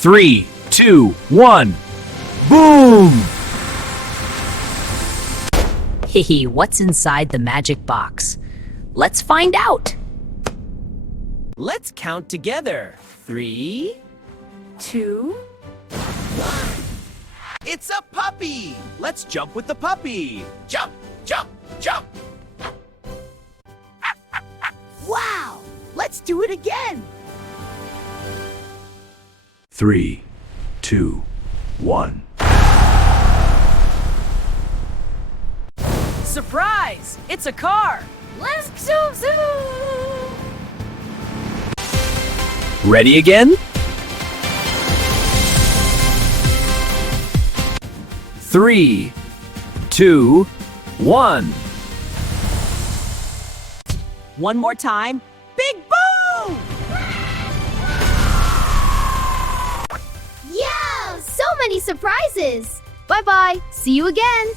3, 2, 1. Boom! Hehe, what's inside the magic box? Let's find out. Let's count together. 3, 2. it's a puppy! Let's jump with the puppy. Jump, jump, jump. Wow! Let's do it again. 3, 2, 1. Surprise! It's a car. Let's zoom zoom. Ready again? 3, 2, 1. One more time. Big boom! Yeah, so many surprises. Bye-bye. See you again.